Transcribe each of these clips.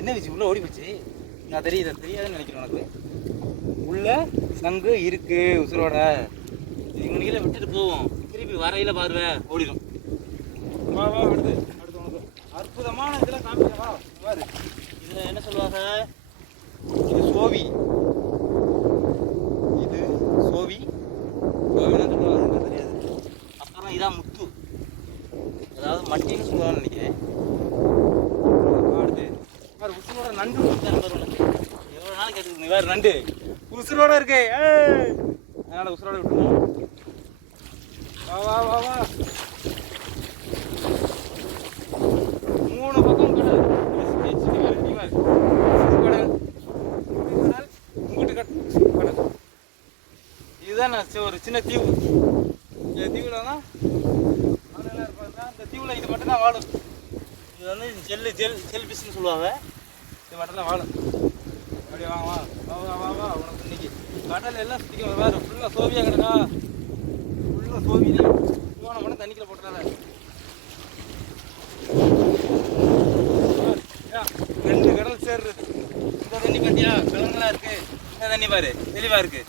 என்ன வச்சு உள்ள ஓடி போச்சு. நான் தெரியுது தெரியாதுன்னு நினைக்கிறேன் உனக்கு. உள்ள சங்கு இருக்கு உசுரோட இது இங்க கீழே விட்டுட்டு போவோம் திருப்பி வரையில பாருவேன் ஓடிடும் வா வா அடுத்து அடுத்து உனக்கு. அற்புதமான இதெல்லாம் காமிக்கவா பாரு. இதுல என்ன சொல்லுவாங்க? இது சோவி. இது சோவி. சோவினா சொல்லுவாங்க தெரியாது. அப்புறம் இதான் முத்து. அதாவது மட்டின்னு சொல்லுவாங்க நினைக்கிறேன் அடுத்து பாரு உசுரோட நண்டு எவ்வளோ நாள் கேட்டுருக்கு வேறு நண்டு. உசுரோட இருக்கு. ஏய். அதனால உசுரோட விட்டுருவோம் வா வா வா வா. மூணு பக்கம் கடல் இதுதான் நான் ஒரு சின்ன தீவு. இந்த தீவுல தான் இருப்பாங்க அந்த தீவுல இது மட்டும்தான் வாழும். இது வந்து ஜெல்லு ஜெல் ஜெல் பிஸ்ன்னு சொல்லுவாங்க. இது மட்டும் தான் வாழும் அப்படியே வா வா வா வா வா வா உனக்கு இன்னைக்கு கடல் எல்லாம் சுற்றிக்கும் வேறு ஃபுல்லாக சோவியாக கிடக்கா. ஃபுல்லாக சோவி போன மட்டும் தண்ணிக்கில் போட்டுறாத. ரெண்டு கடல் சேர்றது. இந்த தண்ணி பார்த்தியா கலங்களா இருக்கு. இந்த தண்ணி பாரு தெளிவாக இருக்கு.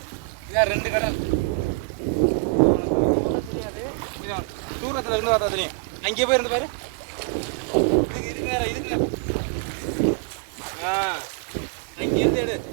இதான் ரெண்டு கடல். தூரத்தில் தெரியாது இதான் இருந்து வரதா தெரியும் அங்கே போய் இருந்து பாரு. இதுக்கு இதுக்கு நேரம் இதுக்கு நேரம். devlet.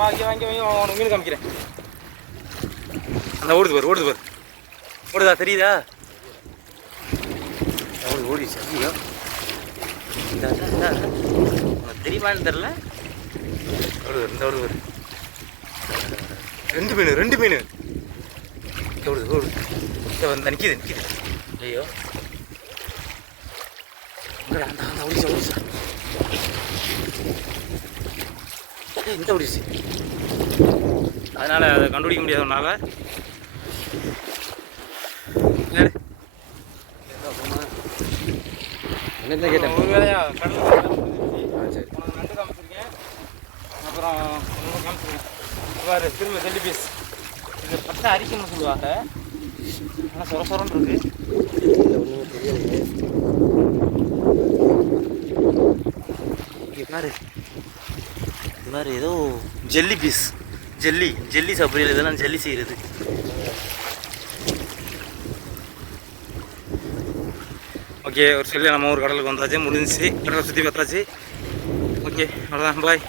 வாங்கி வாங்கி வாங்கி உனக்கு மீன் காமிக்கிறேன். அந்த ஓடுது பாரு, ஓடுது பாரு. ஓடுதா, தெரியுதா? ஓடு, ஓடிடுச்சு, ஐயோ. தெரியுமான்னு தெரில ஓடு, இந்த ஓடு பாரு. ரெண்டு மீன் ரெண்டு மீன் ஓடுது ஓடுது வந்து நிற்கிது நிற்கிது ஐயோ ஓடிச்சு ஓடிச்சு ஏய், இந்த ஓடிச்சு அதனால் அதை கண்டுபிடிக்க முடியாது உன்னால். என்ன கேட்டேன்? ஒரு வேலையா? கடல் ஆ, சரி. நண்டு காமிச்சிருக்கேன். அப்புறம் காமிச்சிருக்கேன். திரும்ப ஜெல்லி பீஸ் இது பட்டை அரிக்கணும்னு சொல்லுவாங்க. ஆனால் சொர சொரன்னு இருக்கு. பாரு. பாரு இது மாதிரி ஏதோ ஜெல்லி பீஸ் ஜெல்லி ஜெல்லி சாப்பிட்றது இதெல்லாம் ஜெல்லி செய்கிறது ஓகே ஒரு சொல்லி நம்ம ஒரு கடலுக்கு வந்தாச்சு முடிஞ்சிச்சு. கடலை சுற்றி பார்த்தாச்சு. ஓகே அவ்வளோதான் பாய்